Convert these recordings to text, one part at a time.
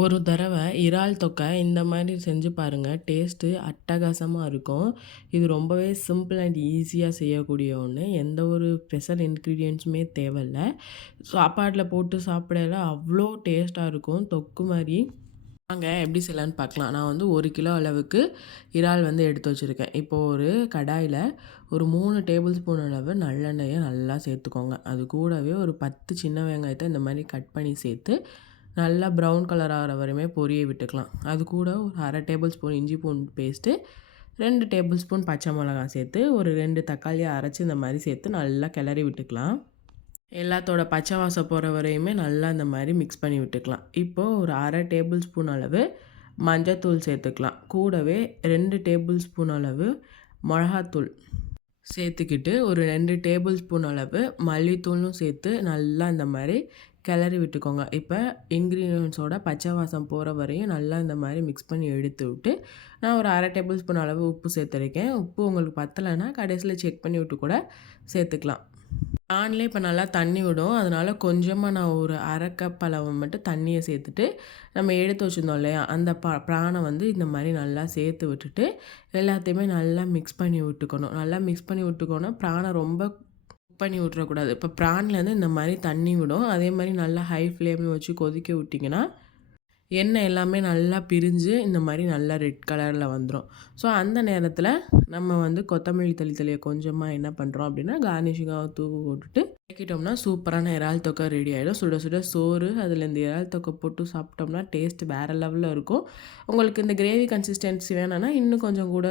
ஒரு தடவை இறால் தொக்கை இந்த மாதிரி செஞ்சு பாருங்கள். டேஸ்ட்டு அட்டகாசமாக இருக்கும். இது ரொம்பவே சிம்பிள் அண்ட் ஈஸியாக செய்யக்கூடிய ஒன்று. எந்த ஒரு ஸ்பெஷல் இன்க்ரீடியன்ட்ஸுமே தேவையில்ல. சாப்பாட்டில் போட்டு சாப்பிடையில அவ்வளோ டேஸ்ட்டாக இருக்கும். தொக்கு மாதிரி. வாங்க எப்படி செய்யலான்னு பார்க்கலாம். நான் வந்து 1 கிலோ அளவுக்கு இறால் வந்து எடுத்து வச்சுருக்கேன். இப்போது ஒரு கடாயில் ஒரு 3 டேபிள் ஸ்பூன் அளவு நல்லெண்ணெயை நல்லா சேர்த்துக்கோங்க. அது கூடவே ஒரு 10 சின்ன வெங்காயத்தை இந்த மாதிரி கட் பண்ணி சேர்த்து நல்லா ப்ரௌன் கலர் ஆகிற வரையுமே பொரிய விட்டுக்கலாம். அது கூட ஒரு 1/2 டேபிள் ஸ்பூன் இஞ்சி பூண்டு பேஸ்ட்டு, 2 டேபிள் ஸ்பூன் பச்சை மிளகாய் சேர்த்து ஒரு 2 தக்காளியை அரைச்சி இந்த மாதிரி சேர்த்து நல்லா கிளறி விட்டுக்கலாம். எல்லாத்தோட பச்சை வாசம் போகிற வரையுமே நல்லா இந்த மாதிரி மிக்ஸ் பண்ணி விட்டுக்கலாம். இப்போது ஒரு 1/2 டேபிள் ஸ்பூன் அளவு மஞ்சத்தூள் சேர்த்துக்கலாம். கூடவே 2 டேபிள் ஸ்பூன் அளவு மிளகாத்தூள் சேர்த்துக்கிட்டு ஒரு 2 டேபிள் ஸ்பூன் அளவு மல்லித்தூளும் சேர்த்து நல்லா இந்த மாதிரி கிளறி விட்டுக்கோங்க. இப்போ இன்க்ரீடியன்ஸோட பச்சை வாசம் போகிற வரையும் நல்லா இந்த மாதிரி மிக்ஸ் பண்ணி எடுத்து விட்டு நான் ஒரு 1/2 டேபிள் ஸ்பூன் அளவு உப்பு சேர்த்துருக்கேன். உப்பு உங்களுக்கு பத்தலைன்னா கடைசியில் செக் பண்ணி விட்டு கூட சேர்த்துக்கலாம். ப்ரான்லேயே இப்போ நல்லா தண்ணி விடும். அதனால் கொஞ்சமாக நான் ஒரு 1/2 கப் அளவு மட்டும் தண்ணியை சேர்த்துட்டு நம்ம எடுத்து வச்சுருந்தோம் இல்லையா, அந்த ப்ரானை வந்து இந்த மாதிரி நல்லா சேர்த்து விட்டுட்டு எல்லாத்தையுமே நல்லா மிக்ஸ் பண்ணி விட்டுக்கணும். நல்லா மிக்ஸ் பண்ணி விட்டுக்கணும். ப்ரானை ரொம்ப குக் பண்ணி விட்டுறக்கூடாது. இப்போ ப்ரான்லேருந்து இந்த மாதிரி தண்ணி விடும். அதே மாதிரி நல்லா ஹை ஃப்ளேமில் வச்சு கொதிக்க விட்டிங்கன்னா எண்ணெய் எல்லாமே நல்லா பிரிஞ்சு இந்த மாதிரி நல்லா ரெட் கலரில் வந்துடும். ஸோ அந்த நேரத்தில் நம்ம வந்து கொத்தமல்லி தழையை கொஞ்சமாக என்ன பண்ணுறோம் அப்படின்னா கார்னிஷிங்காக தூவி போட்டுட்டு வைக்கிட்டோம்னா சூப்பரான இறால் தொக்கை ரெடி ஆகிடும். சுட சுட சோறு அதில் இந்த இறால் தொக்கை போட்டு சாப்பிட்டோம்னா டேஸ்ட் வேறு லெவலில் இருக்கும். உங்களுக்கு இந்த கிரேவி கன்சிஸ்டன்சி வேணும்னா இன்னும் கொஞ்சம் கூட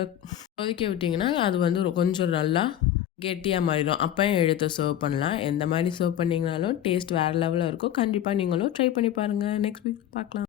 கொதிக்க விட்டிங்கன்னா அது வந்து கொஞ்சம் நல்லா கெட்டியாக மாறிடும். அப்போயும் எடுத்து சர்வ் பண்ணலாம். எந்த மாதிரி சர்வ் பண்ணிங்கனாலும் டேஸ்ட் வேறு லெவலில் இருக்கும். கண்டிப்பாக நீங்களும் ட்ரை பண்ணி பாருங்கள். நெக்ஸ்ட் வீக் பார்க்கலாம்.